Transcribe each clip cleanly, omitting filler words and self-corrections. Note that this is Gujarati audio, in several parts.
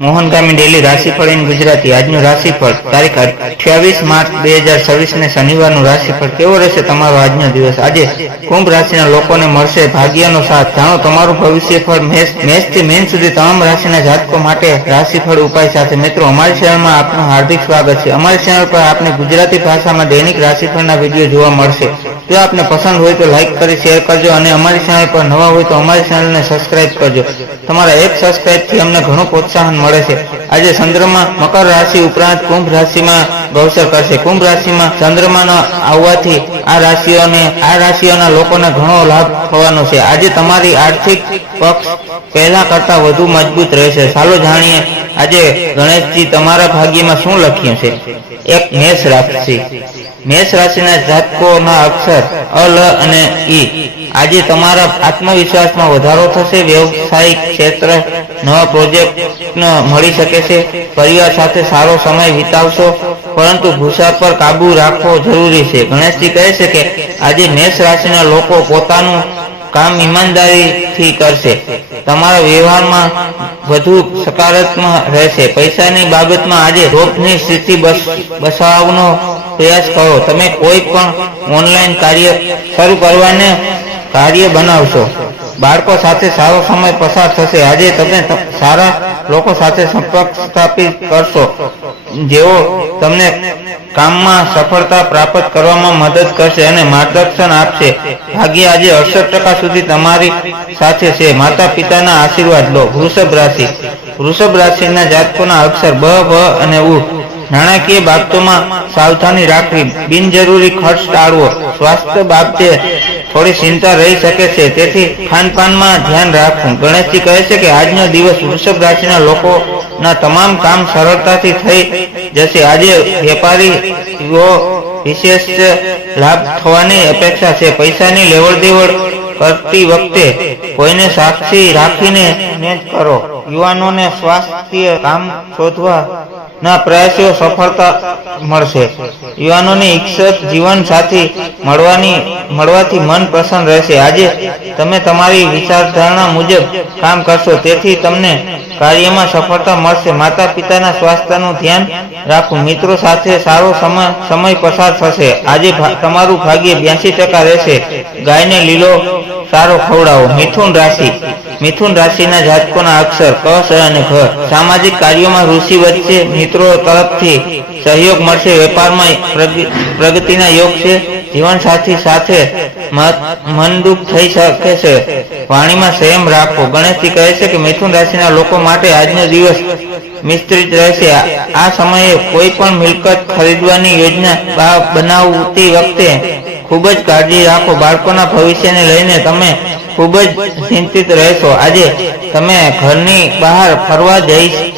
મોહનગામી ડેલી રાશિફળ ઇન ગુજરાતી। આજનું રાશિફળ તારીખ 28 માર્ચ 2026 ને શનિવારનું રાશિફળ કેવો રહેશે તમારો આજનો દિવસ। આજે કુંભ રાશિના લોકોને મળશે ભાગ્યનો સાથ। જાણો તમારું ભવિષ્યફળ મેષથી મીન સુધી તમામ રાશિના જાતકો માટે રાશિફળ ઉપાય સાથે। મિત્રો, અમારી ચેનલમાં આપનું હાર્દિક સ્વાગત છે। અમારી ચેનલ પર આપને ગુજરાતી ભાષામાં દૈનિક રાશિફળના વિડીયો જોવા મળશે। જો આપને પસંદ હોય તો લાઈક કરી શેર કરજો અને અમારી ચેનલ પર નવા હોય તો અમારી ચેનલને સબસ્ક્રાઇબ કરજો। તમારા એક સબસ્ક્રાઇબથી અમને ઘણું પ્રોત્સાહન મળે છે। આજે ચંદ્રમા મકર રાશિ ઉપરાંત કુંભ રાશિમાં ગૌચર કરશે। કુંભ રાશિમાં ચંદ્રમાનો આવવાથી આ રાશિઓના લોકોને ઘણો લાભ થવાનો છે। આજે તમારી આર્થિક પક્ષ પહેલા કરતા વધુ મજબૂત રહેશે। ચાલો જાણીએ આજે ગણેશજી તમારા ભાગ્યમાં શું લખ્યું છે। એક મેષ રાશિ। મેષ રાશિના જાતકોના અક્ષર અ, લ અને ઈ। આજે તમારા આત્મવિશ્વાસમાં વધારો થશે। વ્યવસાયિક ક્ષેત્ર નવા પ્રોજેક્ટ મળી શકે છે। પરિવાર સાથે સારો સમય વિતાવશો, પરંતુ ગુસ્સા પર કાબુ રાખવો જરૂરી છે। ગણેશજી કહે છે કે આજે મેષ રાશિના લોકો પોતાનું કામ ઈમાનદારીથી કરશે। તમારા વ્યવહારમાં વધુ સકારાત્મક રહેશે। પૈસાની બાબતમાં આજે રોકની સ્થિતિ બચાવવાનો પ્રયાસ કરો। તમે કોઈ પણ ઓનલાઈન કાર્ય શરૂ કરવાને કાર્ય બનાવશો। બાળકો સાથે સારો સમય પસાર થશે। આજે તમે સારા લોકો સાથે સંપર્ક સ્થાપિત કરશો, જેઓ તમને કામમાં સફળતા પ્રાપ્ત કરવામાં મદદ કરશે અને માર્ગદર્શન આપશે। ભાગ્ય આજે 68% સુધી તમારી સાથે છે। માતા પિતાના આશીર્વાદ લો। વૃષભ રાશિ। વૃષભ રાશિના જાતકોના અક્ષર બ, ભ અને ઉ। નાણાકીય બાબતોમાં સાવધાની રાખવી, બિનજરૂરી ખર્ચ ટાળવો। સ્વાસ્થ્ય બાબતે થોડી ચિંતા રહી શકે છે, તેથી ખાનપાનમાં ધ્યાન રાખવું। ગણેશજી કહે છે કે આજનો દિવસ વૃષભ રાશિના લોકોના તમામ કામ સરળતાથી થઈ જશે। આજે વેપારીઓ વિશેષ લાભ થવાની અપેક્ષા છે। પૈસાની લેવડ દેવડ કરતી વખતે કોઈને સાક્ષી રાખીને જ કરો। યુવાનોને સ્વાસ્થ્ય કામ શોધવાના પ્રયાસો સફળતા મળશે। યુવાનોને ઈચ્છિત જીવન સાથી મળવાથી મન પ્રસન્ન રહેશે। આજે તમે તમારી વિચારધારણા મુજબ કામ કરશો, તેથી તમને કાર્યમાં સફળતા મળશે। માતા પિતાના સ્વાસ્થ્યનું ધ્યાન રાખવું। મિત્રો સાથે સારો સમય પસાર થશે। આજે તમારું ભાગ્ય 82% રહેશે। ગાયને લીલો સારો ખવડાવો। મિથુન રાશિ। મિથુન રાશિના જાતકોના અક્ષર ક, સ અને ઘ। સામાજિક કાર્યોમાં રુચિ વધશે। મિત્રો તરફથી સહયોગ મળશે। વેપારમાં પ્રગતિના યોગ છે। જીવનસાથી સાથે મનદુખ થઈ શકે છે। વાણીમાં સંયમ રાખવો। ગણેશજી કહે છે કે મિથુન રાશિના લોકો માટે આજનો દિવસ મિશ્રિત રહેશે। આ સમયે કોઈ પણ મિલકત ખરીદવાની યોજના બનાવતી વખતે ખૂબ જ કાળજી રાખો। બાળકોના ભવિષ્યને લઈને તમે ખૂબ જ ચિંતિત રહેશો। આજે તમે ઘરની બહાર ફરવા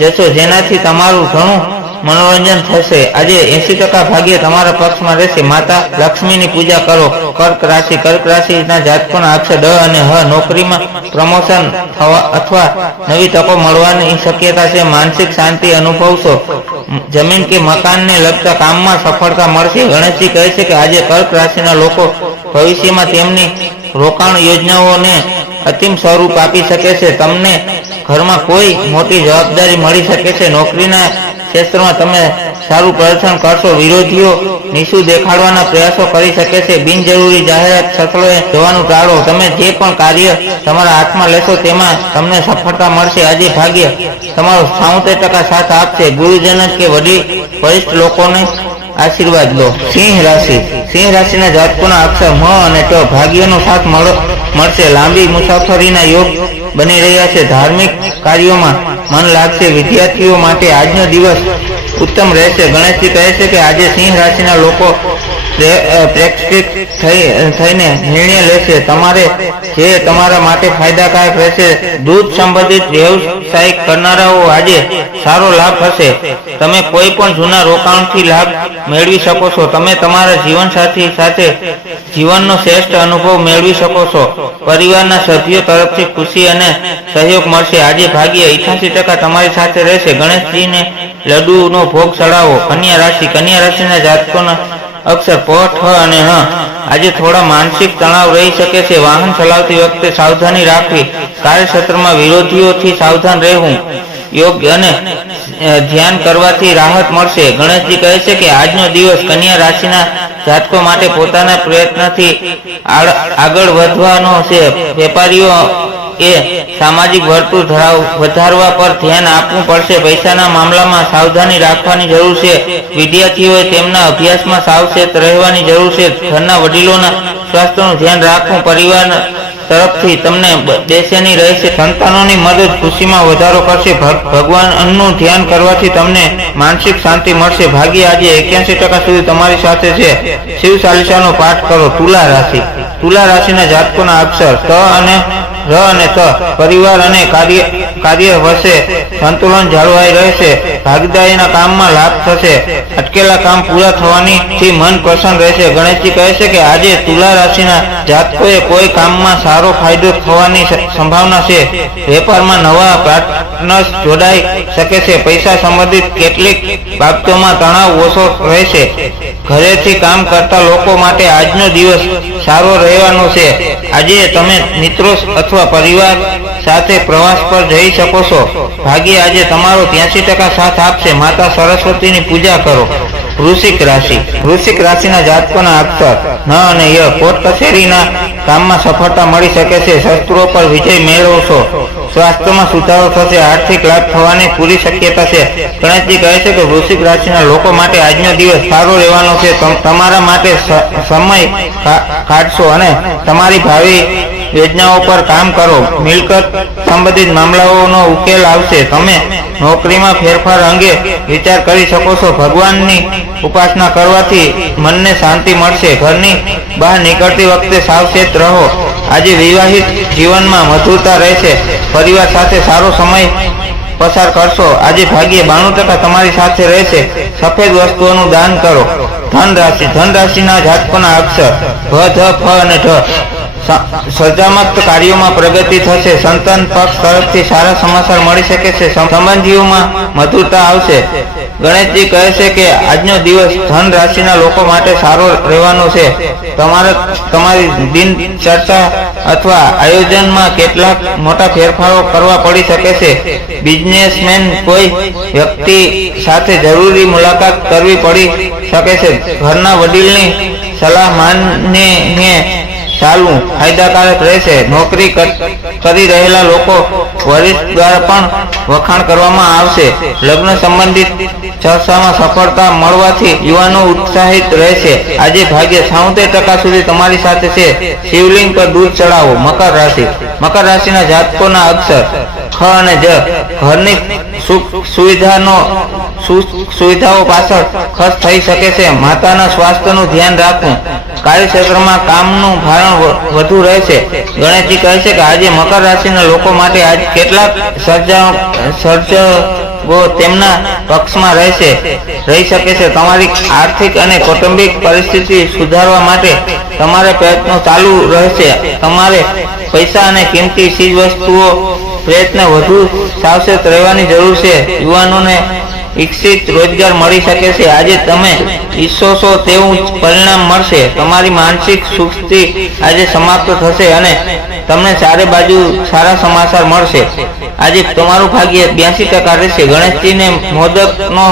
જશો, જેનાથી તમારું ઘણું મનોરંજન થશે। આજે 80% ભાગ્ય તમારા પક્ષમાં રહેશે। માતા લક્ષ્મીની પૂજા કરો। કર્ક રાશિ। કર્ક રાશિના જાતકોના અક્ષર ડ અને હ। નોકરીમાં પ્રમોશન અથવા નવી તકો મળવાની શક્યતા છે। માનસિક શાંતિ અનુભવશો। જમીન કે મકાનને લગતા કામમાં સફળતા મળશે। ગણેશજી કહે છે કે આજે કર્ક રાશિના લોકો ભવિષ્યમાં તેમની રોકાણ યોજનાઓને અંતિમ સ્વરૂપ આપી શકે છે। તમને ઘરમાં કોઈ મોટી જવાબદારી મળી શકે છે। નોકરીના ક્ષેત્રમાં તમે સારું પ્રદર્શન કરશો। વિરોધીઓ નીચું દેખાડવાના પ્રયાસો કરી શકે છે। બિનજરૂરી જાહેરાત સ્થળોએ જવાનું ટાળો। તમે જે પણ કાર્ય તમારા હાથમાં લેશો તેમાં તમને સફળતા મળશે। આજે ભાગ્ય તમારો 76% સાથ આપશે। ગુરુજન કે વરિષ્ઠ લોકોને આશીર્વાદ લો। સિંહ રાશિ। સિંહ રાશિના જાતકોના અક્ષર મ અને ટ। ભાગ્યનો સાથ મળશે। લાંબી મુસાફરીના યોગ બની રહ્યા છે। ધાર્મિક કાર્યોમાં મન લાગશે। વિદ્યાર્થીઓ માટે આજનો દિવસ ઉત્તમ રહેશે। ગણેશજી કહે છે કે આજે સિંહ રાશિના લોકો પ્રેક્ટિસ થઈને નિર્ણય લેશે, જે તમારા માટે ફાયદાકારક રહેશે। દૂધ સંબંધિત વ્યવસાય કરનારાઓ આજે સારો લાભ થશે। તમે કોઈ પણ જૂના રોકાણથી લાભ મેળવી શકો છો। તમે તમારા જીવનસાથી સાથે જીવનનો શ્રેષ્ઠ અનુભવ મેળવી શકો છો। પરિવારના સભ્યો તરફથી ખુશી અને સહયોગ મળશે। આજે ભાગ્ય 88% તમારી સાથે રહેશે। ગણેશજીને લડ્ડુનો ભોગ ચડાવો। કન્યા રાશિ। કન્યા રાશિના જાતકોના અક્ષર પ, ઠ અને હ। આજે થોડા માનસિક તણાવ રહી શકે છે। વાહન ચલાવતી વખતે સાવધાની રાખવી। કાર્યક્ષેત્રમાં વિરોધીઓથી સાવધાન રહેવું। યોગ અને ધ્યાન કરવાથી રાહત મળશે. ગણેશજી કહે છે કે આજનો દિવસ કન્યા રાશિના જાતકો માટે પોતાના પ્રયત્નથી આગળ વધવાનો છે. વેપારીઓ એ સામાજિક વર્તુળ વધારવા પર ધ્યાન આપવું પડશે. પૈસાના મામલામાં સાવધાની રાખવાની જરૂર છે. વિદ્યાર્થીઓએ તેમના અભ્યાસમાં સાવચેત રહેવાની જરૂર છે. ઘરના વડીલોના સ્વાસ્થ્યનું ધ્યાન રાખવું પરિવાર તરફથી તમને બેચેની રહેશે. સંતાનોની મદદ ખુશીમાં વધારો કરશે. ભગવાનનું ધ્યાન કરવાથી તમને માનસિક શાંતિ મળશે. ભાગ્ય આજે 81% સુધી તમારી સાથે છે. શિવ ચાલીસાનો પાઠ કરો. તુલા રાશિ. તુલા રાશિના જાતકોના અક્ષર ત અને ર અને ત. પરિવાર અને કાર્ય વચ્ચે સંતુલન જળવાઈ રહેશે. ભાગીદારીના કામમાં લાભ થશે. અટકેલા કામ પૂરા થવાથી મન પ્રસન્ન રહેશે. ગણેશજી કહે છે કે આજે તુલા રાશિના જાતકોએ કોઈ કામમાં સારો ફાયદો થવાની સંભાવના છે. વેપારમાં નવા પાર્ટનર્સ જોડાઈ શકે છે. પૈસા સંબંધિત કેટલીક બાબતોમાં તણાવ ઓછો રહેશે. ઘરેથી કામ કરતા લોકો માટે આજનો દિવસ સારો રહેવાનો છે. આજે તમે મિત્રો અથવા પરિવાર સાથે પ્રવાસ પર જઈ શકો છો. ભાગ્ય આજે તમારો 83% સાથ આપશે. માતા સરસ્વતીની પૂજા કરો. વૃશ્ચિક રાશિ. વૃશ્ચિક રાશિના જાતકોના અક્ષર ન અને ય. કોર્ટ કચેરીના કામમાં સફળતા મળી શકે છે. શસ્ત્રો પર વિજય મેળવશો. સ્વાસ્થ્યમાં સુધારો થશે. આર્થિક લાભ થવાની પૂરી શક્યતા છે. ગણેશજી કહે છે કે વૃશ્ચિક રાશિના લોકો માટે આજનો દિવસ સારો રહેવાનો છે. તમારા માટે સમય કાઢશો અને તમારી ભાવિ યોજનાઓ પર કામ કરો. મિલકત સંબંધિત મામલાઓનો ઉકેલ આવશે. તમે નોકરીમાં ફેરફાર અંગે વિચાર કરી શકો છો. ભગવાનની ઉપાસના કરવાથી મનને શાંતિ મળશે. ઘરની બહાર નીકળતી વખતે સાવચેત રહો. આજે વિવાહિત જીવનમાં મધુરતા રહેશે. પરિવાર સાથે સારો સમય પસાર કરશો. આજે ભાગ્ય 92% તમારી સાથે રહેશે. સફેદ વસ્તુઓનું દાન કરો. ધન રાશિ. ધન રાશિના જાતકોના અક્ષર ભ, ધ, ફ અને ઢ. સર્જાત્મક કાર્યોમાં પ્રગતિ થશે. સંતાન પક્ષ તરફથી સારા સમાચાર મળી શકે છે. સંબંધીઓમાં મધુરતા આવશે. ગણેશજી કહે છે કે આજનો દિવસ ધન રાશિના લોકો માટે સારો રહેવાનો છે. તમારી દિનચર્યા અથવા આયોજનમાં કેટલાક મોટા ફેરફારો કરવા પડી શકે છે. બિઝનેસમેન કોઈ વ્યક્તિ સાથે જરૂરી મુલાકાત કરવી પડી શકે છે. ઘરના વડીલની સલાહ માનીને ચાલવું ફાયદાકારક રહેશે. નોકરી કરી રહેલા લોકો વરિષ્ઠ દ્વારા પણ વખાણ કરવામાં આવશે. લગ્ન સંબંધિત ચર્ચામાં સફળતા મળવાથી યુવાનો ઉત્સાહિત રહેશે. આજે ભાગ્ય 76% સુધી તમારી સાથે છે. શિવલિંગ પર દૂધ ચડાવો. મકર રાશિ. મકર રાશિના જાતકોના અક્ષર ખ અને જ. ઘરની સુખ સુવિધાઓ પાછળ ખર્ચ થઈ શકે છે. માતાના સ્વાસ્થ્યનું ધ્યાન રાખવું. કાર્યક્ષેત્રમાં કામનું ભારણ વધુ રહેશે. ગણેશજી કહે છે કે આજે મકર રાશિના લોકો માટે આજ કેટલાક સર્જકો તેમના પક્ષમાં રહી શકે છે. તમારી આર્થિક અને કૌટુંબિક પરિસ્થિતિ સુધારવા માટે તમારે પ્રયત્નો ચાલુ રહેશે. તમારે પૈસા અને કિંમતી ચીજ વસ્તુઓ પ્રયત્ન વધુ સાવચેત રહેવાની જરૂર છે. યુવાનોને ઇચ્છિત રોજગાર મળી શકે છે. આજે તમે ઈચ્છો છો તેવું પરિણામ મળશે. તમારી માનસિક સુસ્તી આજે સમાપ્ત થશે અને તમને ચારે બાજુ સારા સમાચાર મળશે. આજે તમારું ભાગ્ય 82% રહેશે. ગણેશજીને મોદકનો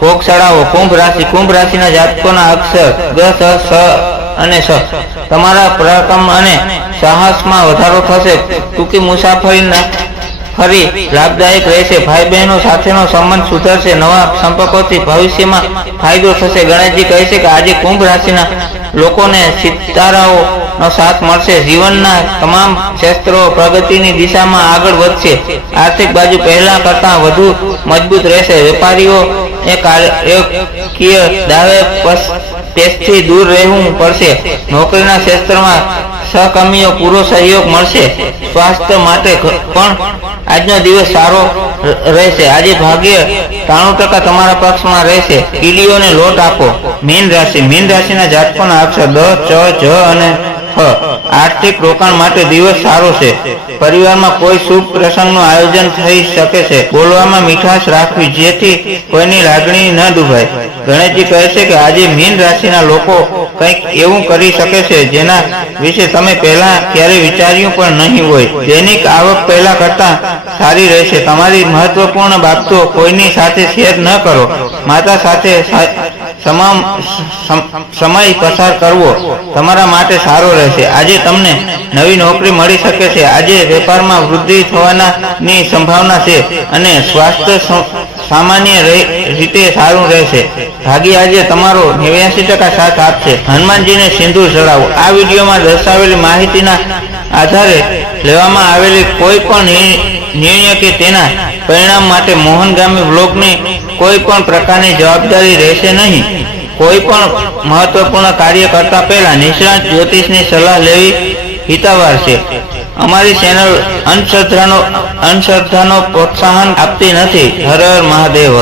ભોગ ચડાવો. કુંભ રાશિ. કુંભ રાશિના જાતકોના અક્ષર ગ, સ અને સ. તમારા પરાક્રમ અને સાહસમાં વધારો થશે. ટૂંકી મુસાફરી લાભદાયક રહેશે. ભાઈ બહેનો સાથેનો સંબંધ સુધરશે. નવા સંપર્કોથી ભવિષ્યમાં ફાયદો થશે. ગણેશજી કહે છે કે આજે કુંભ રાશિના લોકોને સિતારાઓનો સાથ મળશે. જીવનના તમામ ક્ષેત્રો પ્રગતિની દિશામાં આગળ વધશે. આર્થિક બાજુ પહેલા કરતાં વધુ મજબૂત રહેશે. વેપારીઓ એ કાર્યકીય દાવે પેસ્ટથી દૂર રહેવું પડશે. નોકરીના ક્ષેત્રમાં સહકર્મીઓ પૂરો સહયોગ મળશે. સ્વાસ્થ્ય માટે પણ આજનો દિવસ સારો રહેશે. આજે ભાગ્ય 93% તમારા પક્ષમાં રહેશે. કીડીઓને લોટ આપો. મીન રાશિ. મીન રાશિના જાતકોના અક્ષર દ, ચ, જ અને ફ. આર્થિક રોકાણ માટે દિવસ સારો છે. પરિવારમાં કોઈ શુભ પ્રસંગનું આયોજન થઈ શકે છે. બોલવામાં મીઠાશ રાખવી જેથી કોઈની લાગણી ન દુભાય. ગણેશજી કહે છે કે આજે મીન રાશિના લોકો કંઈક એવું કરી શકે છે જેના વિશે તમે પહેલા ક્યારેય વિચાર્યું પણ નહીં હોય. દૈનિક આવક પહેલા કરતા સારી રહેશે. તમારી મહત્વપૂર્ણ બાબતો કોઈની સાથે શેર ન કરો. માતા સાથે સમય પસાર કરવો તમારા માટે સારો રહેશે. આજે તમને નવી નોકરી મળી શકે છે. આજે વેપારમાં વૃદ્ધિ થવાની સંભાવના છે અને સ્વાસ્થ્ય સામાન્ય રીતે સારું રહેશે. ભાગ્ય આજે તમારો 89% સાથ આપશે. હનુમાનજીને સિંદૂર ચડાવો. આ વિડીયોમાં દર્શાવેલી માહિતીના આધારે લેવામાં આવેલી કોઈ પણ નિર્ણય કે તેના પરિણામ માટે મોહનગામી બ્લોગની કોઈ પણ પ્રકારની જવાબદારી રહેશે નહીં. કોઈ પણ મહત્વપૂર્ણ કાર્ય કરતા પહેલા નિષ્ણાત જ્યોતિષની સલાહ લેવી હિતાવહ છે. અમારી ચેનલ અંધશ્રદ્ધાનો પ્રોત્સાહન આપતી નથી. હર હર મહાદેવ.